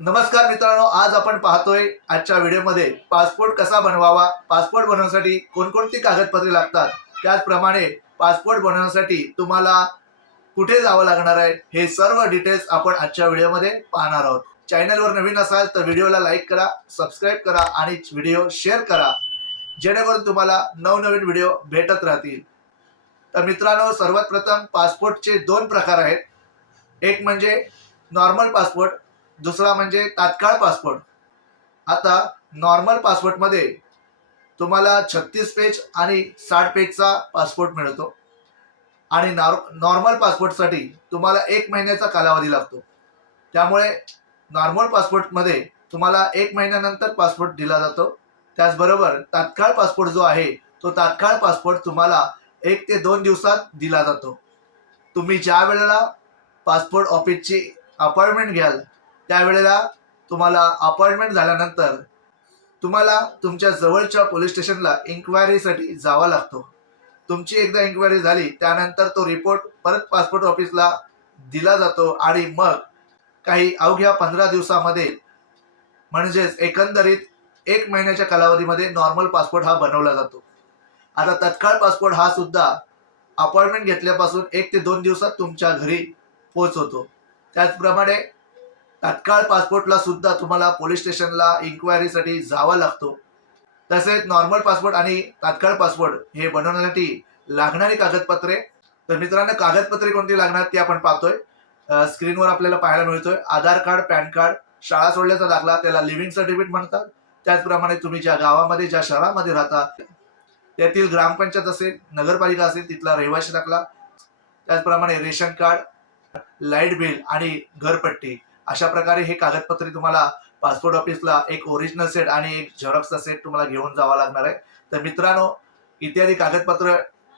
नमस्कार मित्रांनो आज आपण पाहतोय आजच्या व्हिडिओमध्ये पासपोर्ट कसा बनवावा पासपोर्ट बनवण्यासाठी कोणकोणती कागदपत्रे लागतात त्याचप्रमाणे पासपोर्ट बनवण्यासाठी तुम्हाला कुठे जावं लागणार आहे हे सर्व डिटेल्स आपण आजच्या व्हिडिओमध्ये पाहणार आहोत. चॅनलवर नवीन असाल तर व्हिडिओला लाईक करा सबस्क्राईब करा आणि व्हिडिओ शेअर करा जेणेकरून तुम्हाला नवनवीन व्हिडिओ भेटत राहतील. तर मित्रांनो सर्वात प्रथम पासपोर्टचे दोन प्रकार आहेत. एक म्हणजे नॉर्मल पासपोर्ट दुसरा म्हणजे तात्काळ पासपोर्ट आता नॉर्मल पासपोर्टमध्ये तुम्हाला छत्तीस पेज आणि साठ पेजचा पासपोर्ट मिळतो. आणि नॉर नॉर्मल पासपोर्टसाठी तुम्हाला एक महिन्याचा कालावधी लागतो. त्यामुळे नॉर्मल पासपोर्टमध्ये तुम्हाला एक महिन्यानंतर पासपोर्ट दिला जातो. त्याचबरोबर तात्काळ पासपोर्ट जो आहे तो तात्काळ पासपोर्ट तुम्हाला एक ते दोन दिवसात दिला जातो. तुम्ही ज्या वेळेला पासपोर्ट ऑफिसची अपॉइंटमेंट घ्याल त्यावेळेला तुम्हाला अपॉइंटमेंट झाल्यानंतर तुम्हाला तुमच्या जवळच्या पोलीस स्टेशनला इन्क्वायरीसाठी जावा लागतो. तुमची एकदा इन्क्वायरी झाली त्यानंतर तो रिपोर्ट परत पासपोर्ट ऑफिसला दिला जातो आणि मग काही अवघ्या पंधरा दिवसामध्ये म्हणजेच एकंदरीत एक महिन्याच्या कालावधीमध्ये नॉर्मल पासपोर्ट हा बनवला जातो. आता तत्काळ पासपोर्ट हा सुद्धा अपॉइंटमेंट घेतल्यापासून एक ते दोन दिवसात तुमच्या घरी पोहोचवतो. त्याचप्रमाणे तात्काळ पासपोर्टला सुद्धा तुम्हाला पोलीस स्टेशनला इन्क्वायरीसाठी जावा लागतो. तसेच नॉर्मल पासपोर्ट आणि तात्काळ पासपोर्ट हे बनवण्यासाठी लागणारी कागदपत्रे तर मित्रांनो कागदपत्रे कोणती लागणार ती आपण पाहतोय. स्क्रीनवर आपल्याला पाहायला मिळतोय. आधार कार्ड पॅन कार्ड शाळा सोडल्याचा दाखला त्याला लिव्हिंग सर्टिफिकेट म्हणतात. त्याचप्रमाणे तुम्ही ज्या गावामध्ये ज्या शहरामध्ये राहता त्यातील ग्रामपंचायत असेल नगरपालिका असेल तिथला रहिवासी दाखला त्याचप्रमाणे रेशन कार्ड लाइट बिल आणि घरपट्टी. अशा प्रकारे हे कागदपत्रे तुम्हाला पासपोर्ट ऑफिसला एक ओरिजिनल सेट आणि एक झेरॉक्सचा सेट तुम्हाला घेऊन जावा लागणार आहे. तर मित्रांनो इत्यादी कागदपत्र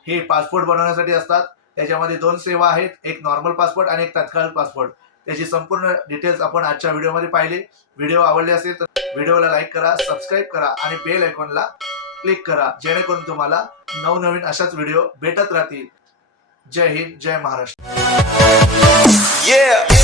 हे पासपोर्ट बनवण्यासाठी असतात. त्याच्यामध्ये दोन सेवा आहेत. एक नॉर्मल पासपोर्ट आणि एक तत्काळ पासपोर्ट त्याची संपूर्ण डिटेल्स आपण आजच्या व्हिडिओमध्ये पाहिले. व्हिडिओ आवडले असेल तर व्हिडिओला लाईक करा सबस्क्राईब करा आणि बेल आयकॉनला क्लिक करा. जेणेकरून तुम्हाला नवनवीन अशाच व्हिडिओ भेटत राहतील. जय हिंद जय महाराष्ट्र. Yeah.